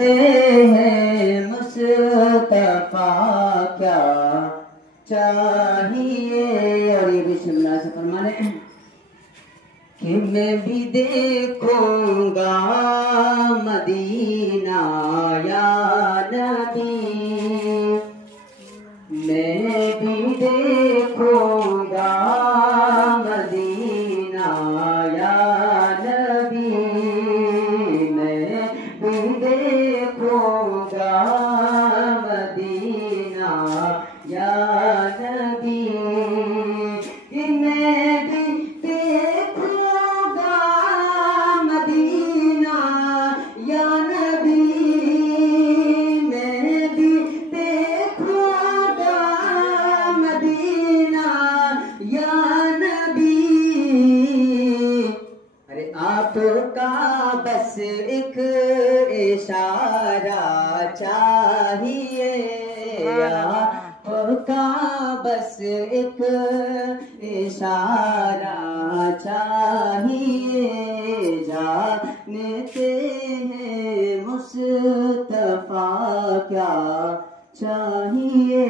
हैं मुस्तफा क्या चाहिए। और ये भी सुनना से फरमाने कि मैं भी देखूंगा मदीना या नबी, मैं भी देखूंगा मदीना या नबी, मैं भी देखूंगा मदीना या नबी, मैं भी देखूंगा मदीना या नबी, मैं भी देखूंगा मदीना या नबी। अरे आपका बस एक इशारा चाहिए, आपका बस एक इशारा चाहिए, जानते हैं मुस्तफा क्या चाहिए।